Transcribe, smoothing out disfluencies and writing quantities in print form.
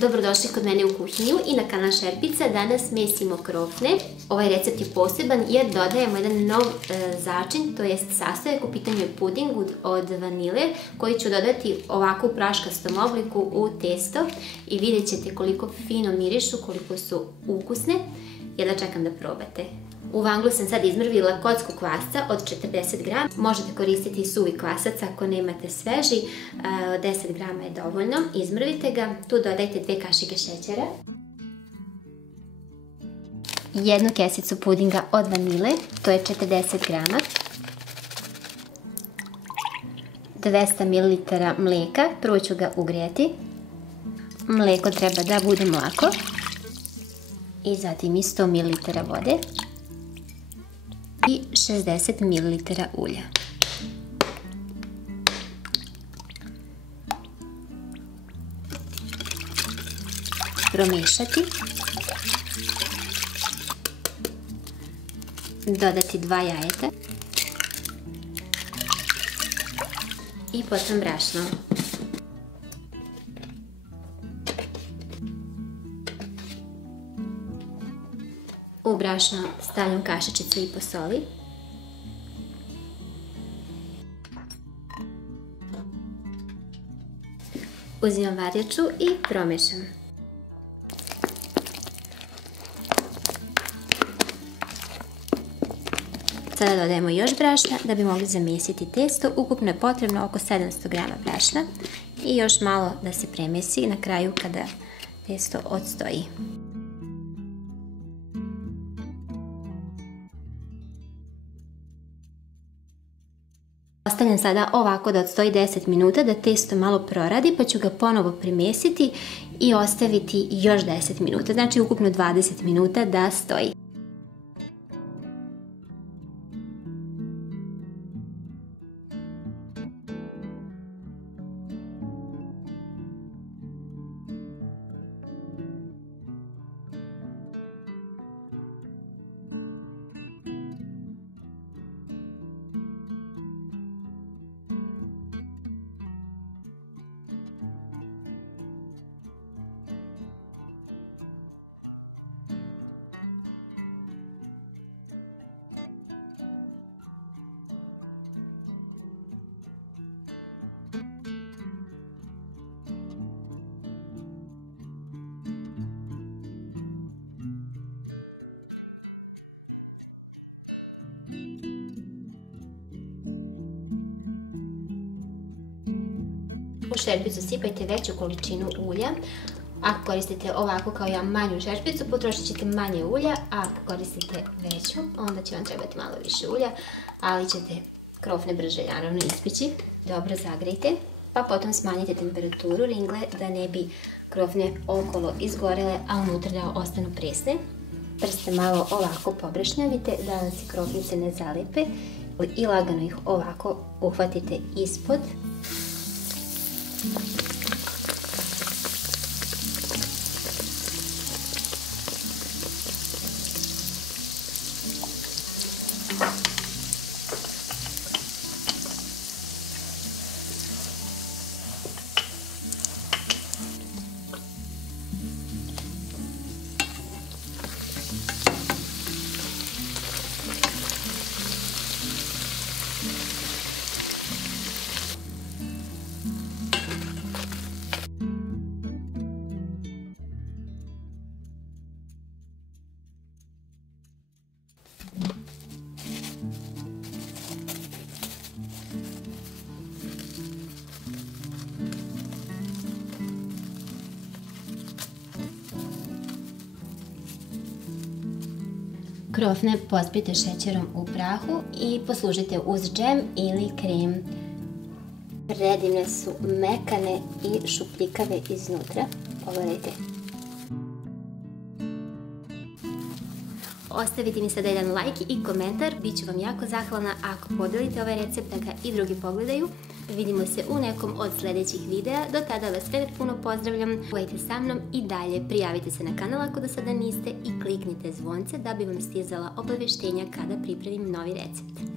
Dobrodošli kod mene u kuhinju i na kanal Šerpica. Danas mesimo krofne. Ovaj recept je poseban jer dodajemo jedan nov začin, to jest sastojak. U pitanju je puding od vanile koji ću dodati ovako u praškastom obliku u testo i vidjet ćete koliko fino mirišu, koliko su ukusne. Jedva čekam da probate. U vanglu sam sad izmrvila kocku kvasca od 40 grama. Možete koristiti i suvi kvasac ako nemate sveži. 10 grama je dovoljno. Izmrvite ga. Tu dodajte 2 kašike šećera. 1 kesicu pudinga od vanile, to je 40 grama. 200 ml mlijeka, prvo ću ga ugrijati. Mlijeko treba da bude mlako. I zatim i 100 ml vode. I 60 ml ulja. Promiješati. Dodati 2 jajeta. I potom brašno. U brašno stavljam kašičicu i po soli. Uzimam varjaču i promešam. Sada dodajemo još brašna da bi mogli zamjesiti testo. Ukupno je potrebno oko 700 grama brašna i još malo da se premjesi na kraju kada testo odstoji. Ostavljam sada ovako da odstoji 10 minuta da testo malo proradi, pa ću ga ponovo premjesiti i ostaviti još 10 minuta, znači ukupno 20 minuta da stoji. U šerpicu sipajte veću količinu ulja. Ako koristite ovako kao ja manju šerpicu, potrošit ćete manje ulja, a ako koristite veću, onda će vam trebati malo više ulja, ali ćete krofne brže naravno ispeći. Dobro zagrejte, pa potom smanjite temperaturu ringle da ne bi krofne okolo izgorele, a unutra da ostanu presne. Prste malo ovako pobršnjavite da vam se krofnice ne zalepe i lagano ih ovako uhvatite ispod. Krofne pospite šećerom u prahu i poslužite uz džem ili krem. Predivne su, mekane i šupljikave iznutra. Pogledajte. Ostavite mi sada jedan like i komentar, bit ću vam jako zahvalna ako podelite ovaj recept da ga i drugi pogledaju. Vidimo se u nekom od sljedećih videa, do tada vas sve puno pozdravljam, budite sa mnom i dalje, prijavite se na kanal ako do sada niste i kliknite zvonce da bi vam stizala obavještenja kada pripravim novi recept.